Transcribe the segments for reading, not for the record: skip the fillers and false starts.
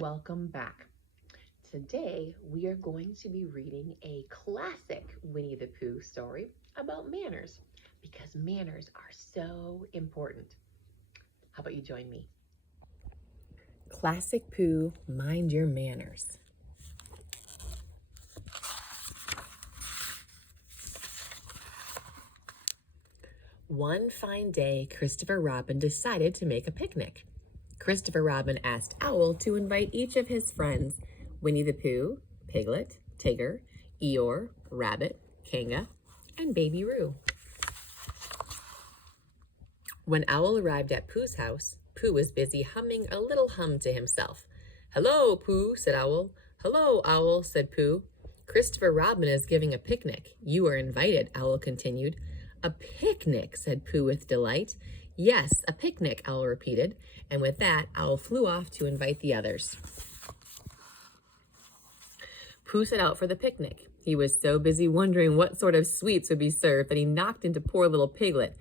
Welcome back. Today we are going to be reading a classic Winnie the Pooh story about manners because manners are so important. How about you join me? Classic Pooh, mind your manners. One fine day, Christopher Robin decided to make a picnic. Christopher Robin asked Owl to invite each of his friends, Winnie the Pooh, Piglet, Tigger, Eeyore, Rabbit, Kanga, and Baby Roo. When Owl arrived at Pooh's house, Pooh was busy humming a little hum to himself. "Hello, Pooh," said Owl. "Hello, Owl," said Pooh. "Christopher Robin is giving a picnic. You are invited," Owl continued. "A picnic," said Pooh with delight. "Yes, a picnic," Owl repeated, and with that, Owl flew off to invite the others. Pooh set out for the picnic. He was so busy wondering what sort of sweets would be served that he knocked into poor little Piglet.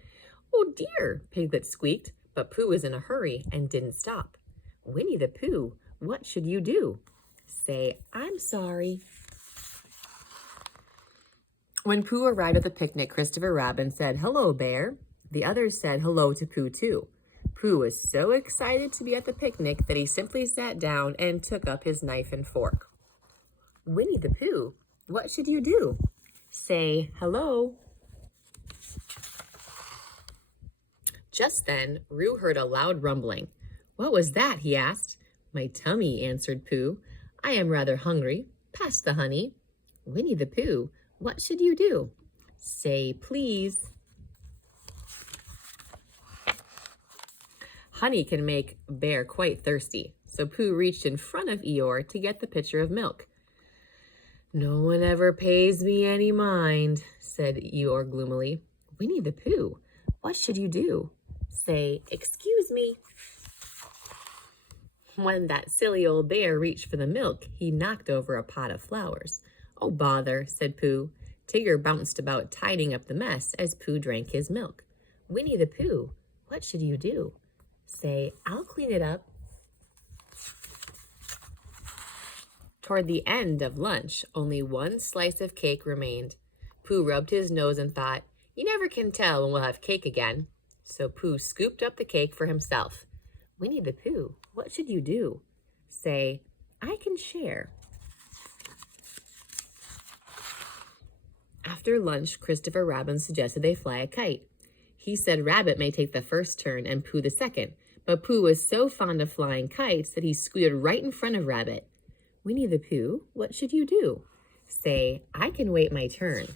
"Oh dear," Piglet squeaked, but Pooh was in a hurry and didn't stop. "Winnie the Pooh, what should you do?" "Say, I'm sorry." When Pooh arrived at the picnic, Christopher Robin said, "Hello, Bear." The others said hello to Pooh, too. Pooh was so excited to be at the picnic that he simply sat down and took up his knife and fork. "Winnie the Pooh, what should you do?" "Say hello." Just then, Roo heard a loud rumbling. "What was that?" he asked. "My tummy," answered Pooh. "I am rather hungry. Pass the honey." "Winnie the Pooh, what should you do?" "Say please." Honey can make Bear quite thirsty, so Pooh reached in front of Eeyore to get the pitcher of milk. "No one ever pays me any mind," said Eeyore gloomily. "Winnie the Pooh, what should you do?" "Say, excuse me." When that silly old bear reached for the milk, he knocked over a pot of flowers. "Oh, bother," said Pooh. Tigger bounced about tidying up the mess as Pooh drank his milk. "Winnie the Pooh, what should you do?" "Say, I'll clean it up." Toward the end of lunch, only one slice of cake remained. Pooh rubbed his nose and thought, "You never can tell when we'll have cake again." So Pooh scooped up the cake for himself. "Winnie the Pooh, what should you do?" "Say, I can share." After lunch, Christopher Robin suggested they fly a kite. He said Rabbit may take the first turn and Pooh the second, but Pooh was so fond of flying kites that he scooted right in front of Rabbit. "Winnie the Pooh, what should you do?" "Say, I can wait my turn."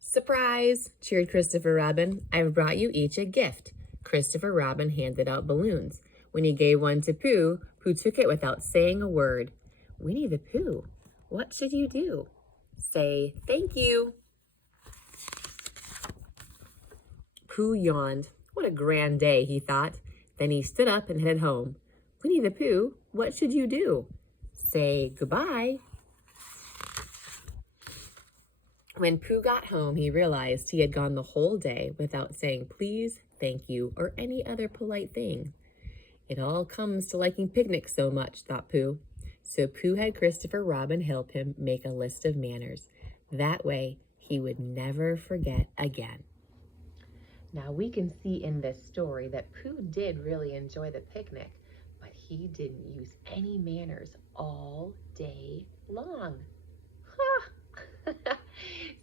"Surprise!" cheered Christopher Robin. "I've brought you each a gift." Christopher Robin handed out balloons. When he gave one to Pooh, Pooh took it without saying a word. "Winnie the Pooh, what should you do?" "Say, thank you." Pooh yawned. What a grand day, he thought. Then he stood up and headed home. "Winnie the Pooh, what should you do?" "Say goodbye." When Pooh got home, he realized he had gone the whole day without saying please, thank you, or any other polite thing. It all comes to liking picnics so much, thought Pooh. So Pooh had Christopher Robin help him make a list of manners. That way, he would never forget again. Now we can see in this story that Pooh did really enjoy the picnic, but he didn't use any manners all day long.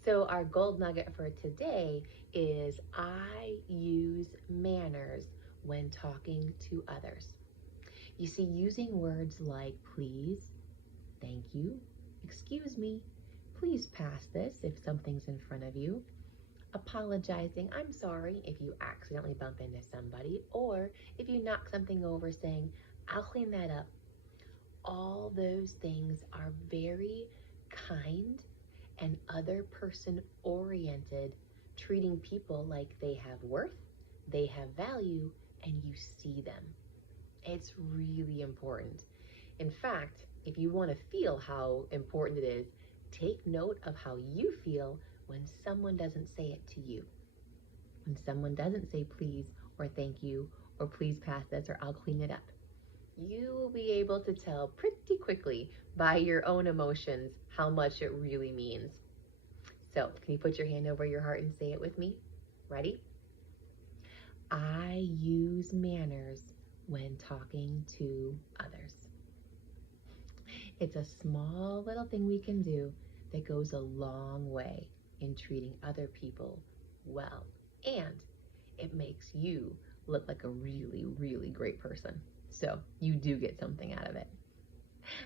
So our gold nugget for today is I use manners when talking to others. You see, using words like please, thank you, excuse me, please pass this if something's in front of you, apologizing, I'm sorry if you accidentally bump into somebody, or if you knock something over, saying, I'll clean that up. All those things are very kind and other person oriented, treating people like they have worth, they have value, and you see them. It's really important. In fact, if you want to feel how important it is, take note of how you feel when someone doesn't say it to you. When someone doesn't say please or thank you or please pass this or I'll clean it up. you will be able to tell pretty quickly by your own emotions how much it really means. So, can you put your hand over your heart and say it with me? Ready? I use manners when talking to others. It's a small little thing we can do that goes a long way in treating other people well. And it makes you look like a really, really great person. So you do get something out of it.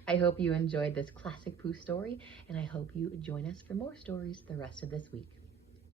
I hope you enjoyed this classic Pooh story, and I hope you join us for more stories the rest of this week.